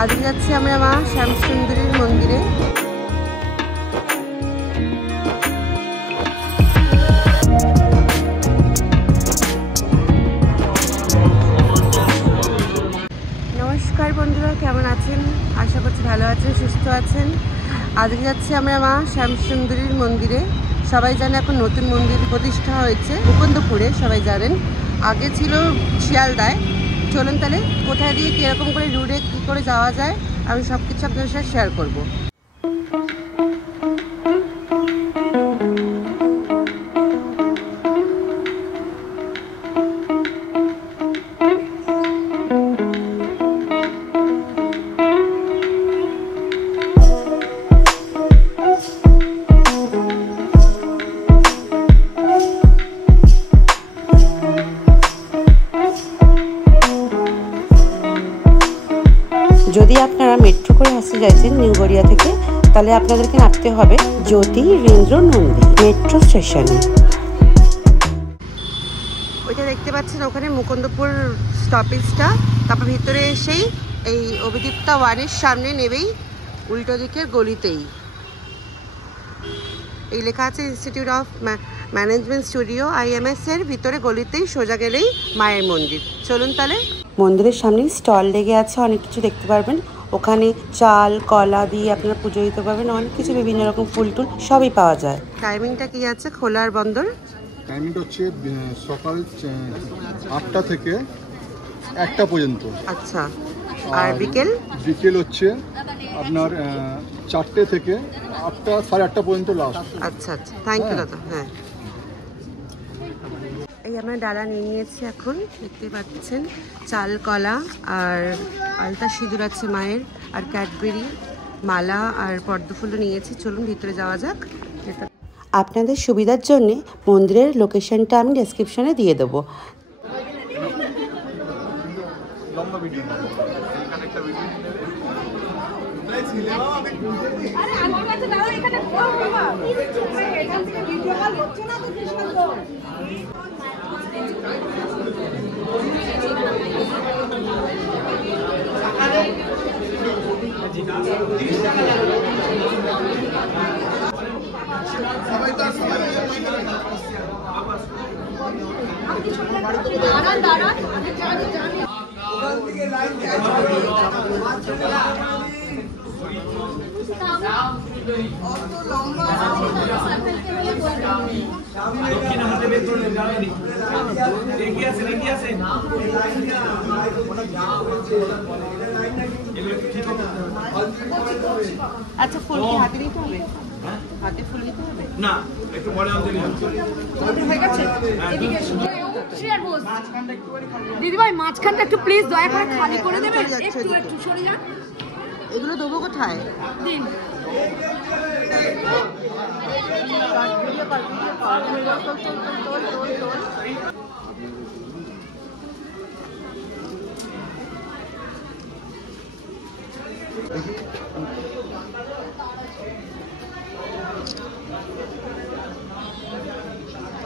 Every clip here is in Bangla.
আজ যাচ্ছি আমরা মা শ্যামসুন্দরীর মন্দিরে। নমস্কার বন্ধুরা, কেমন আছেন? আশা করছি ভালো আছেন, সুস্থ আছেন। আজকে যাচ্ছি আমরা মা শ্যামসুন্দরীর মন্দিরে। সবাই জানে এখন নতুন মন্দির প্রতিষ্ঠা হয়েছে মুকুন্দপুরে, সবাই জানেন। আগে ছিল শিয়ালদায়। চলুন তাহলে কোথায় দিয়ে কীরকম করে রুটে কী করে যাওয়া যায় আমি সব কিছু আপনাদের সাথে শেয়ার করবো। যদি আপনারা মেট্রো করে আসতে চাইছেন নিউ গড়িয়া থেকে, তাহলে আপনাদেরকে নামতে হবে জ্যোতিরিন্দ্র নন্দী মেট্রো স্টেশনে। ওইটা দেখতে পাচ্ছেন, ওখানে মুকুন্দপুর স্টপেজটা। তারপর ভিতরে এসেই এই অভিদীপ্তা ওয়ানের সামনে নেবেই উল্টো দিকের গলিতেই এই লেখা আছে institute of management studio IMS এর ভিতরে গলিতেই সোজা গেলেই মায়ের মন্দির। চলুন তাহলে। মন্দিরের সামনে স্টল লেগে আছে, অনেক কিছু দেখতে পারবেন। ওখানে চাল কলা দিয়ে আপনারা পুজো দিতে পারবেন, অনেক কিছু বিভিন্ন রকম ফুল টুল সবই পাওয়া যায়। টাইমিংটা কি আছে খোলার বন্ধর? টাইমিংটা হচ্ছে সকাল 8টা থেকে 1টা পর্যন্ত। আচ্ছা, আর বিকেল হচ্ছে আপনার 4টে থেকে 8টা, 8:30 পর্যন্ত লাস্ট। আচ্ছা আচ্ছা, থ্যাংক ইউ দাদা। হ্যাঁ, এই আমরা ডালা নিয়ে নিয়েছি, এখন দেখতে পাচ্ছেন চাল কলা আর আলতা সিঁদুর আছে মায়ের, আর ক্যাডবেরি মালা আর পদ্মফুলও নিয়েছি। চলুন ভিতরে যাওয়া যাক। আপনাদের সুবিধার জন্যে মন্দিরের লোকেশনটা আমি ডেসক্রিপশনে দিয়ে দেবো। আচ্ছা, ফুল কি হাতে নিতে হবে? হাতে ফুল নিতে হবে না, একটু পরে আনতে হয়ে গেছে। দিদি ভাই মাঝখানটা একটু প্লিজ দয়া করে খালি করে দেবেন, একটু সরে যান। এগুলো দেবো কোথায়? দিন।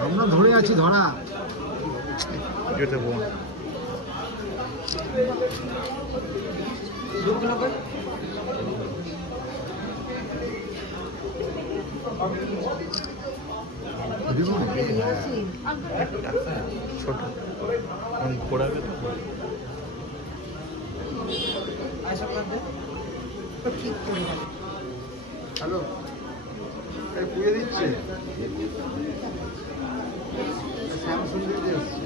আমরা ধরে আছি, ধরা ছোট পড়াবে তো ঠিক করে। হ্যালো, পুড়ে দিচ্ছে শ্যামসুন্দরী আসছে।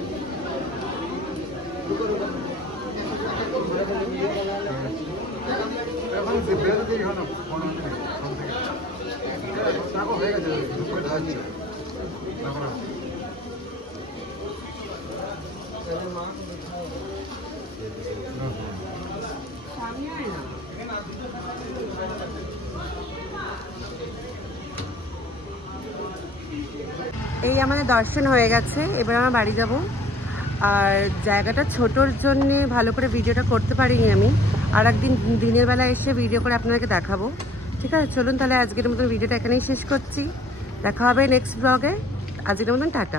এখন বেরোতেই হলো হয়ে গেছে, এই আমাদের দর্শন হয়ে গেছে, এবার আমরা বাড়ি যাব। আর জায়গাটা ছোটোর জন্যে ভালো করে ভিডিওটা করতে পারিনি আমি। আর একদিন দিনের বেলা এসে ভিডিও করে আপনাদেরকে দেখাবো। ঠিক আছে, চলুন তাহলে আজকের মতন ভিডিওটা এখানেই শেষ করছি। দেখা হবে নেক্সট ব্লগে। আজকের মতন টাটা।